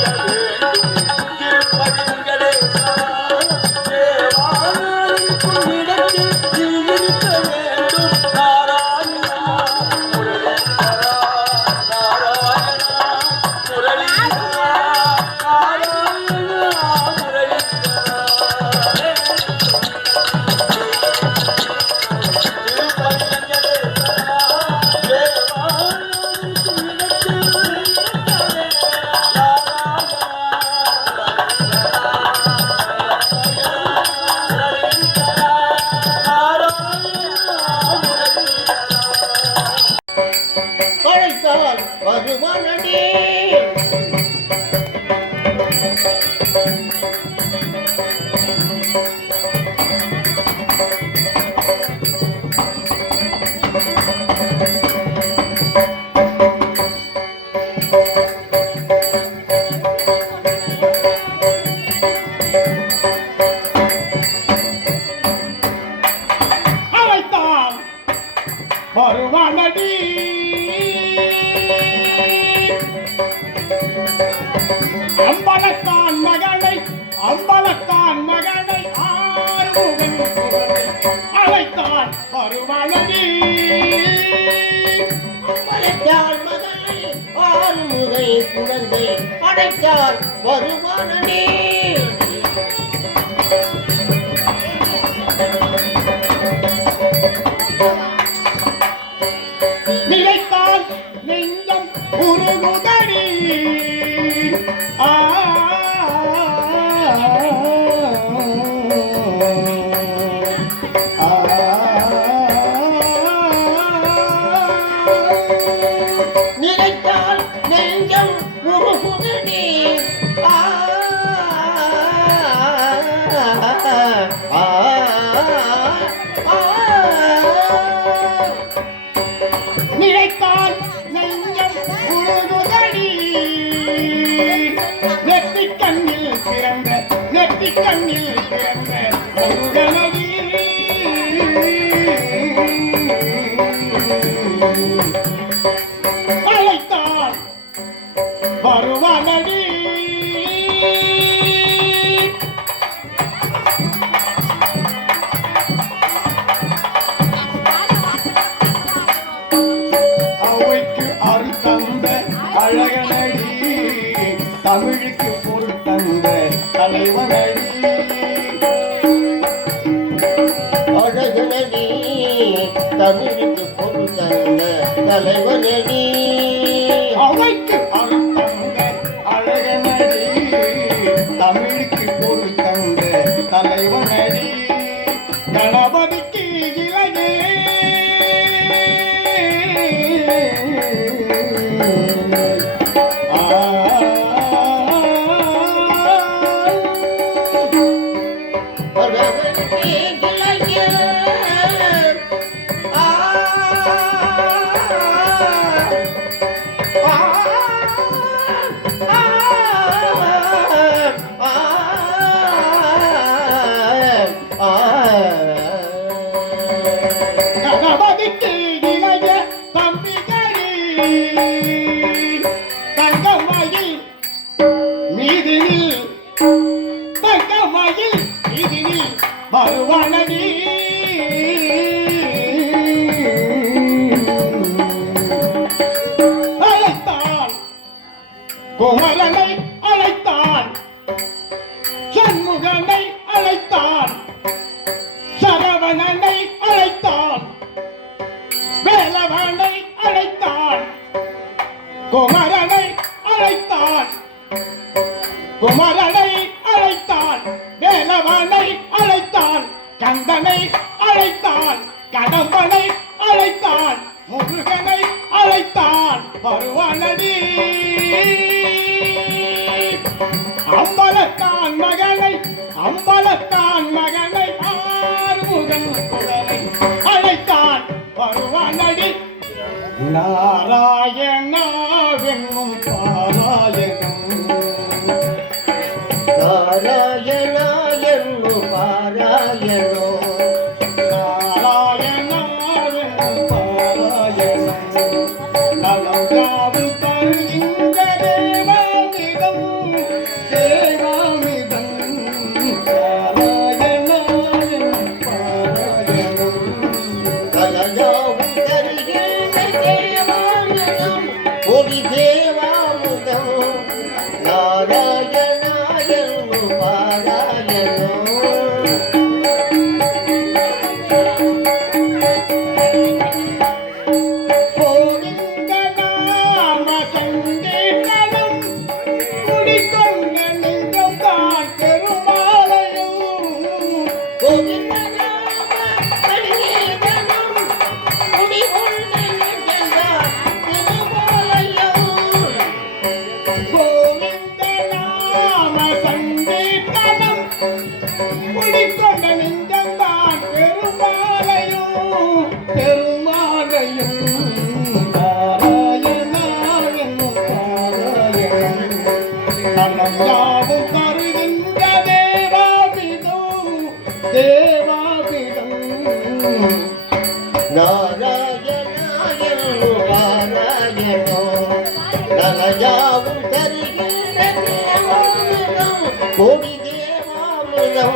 அழைத்தால் அழைத்தான் வருவானடி அழைத்தால் ஆறுமுகை குழந்தை. அழைத்தால் வருவானடி நிலைத்தால் நெஞ்சம் உருகுதடி. ஆ வருவானடி. அவைக்கு அருள் தந்த அழகனடி தமிழுக்கு பொருள் தந்த தலைவனடி. அழகனடி தமிழுக்கு பொருள் தந்த தலைவனடி. அவைக்கு அருள் வருவானடி அழைத்தான் குமரனை அழைத்தான் சண்முகனை அழைத்தான் சரவணனை அழைத்தான் வேலவனை அழைத்தான் குமரனை அழைத்தான் குமரனை கந்தனை அழைத்தான் கடம்பனை அழைத்தான் முருகனை அழைத்தான் வருவானடி அம்பலத்தான் மகனை அம்பலத்தான் மகனை ஆறுமுகன் குழலை அழைத்தான் வருவானடி நாராயணாவென்னும் பாராயணம் We'll be there. నేమో నలజావు జరిగిన నేమో కోడి దేవామృగం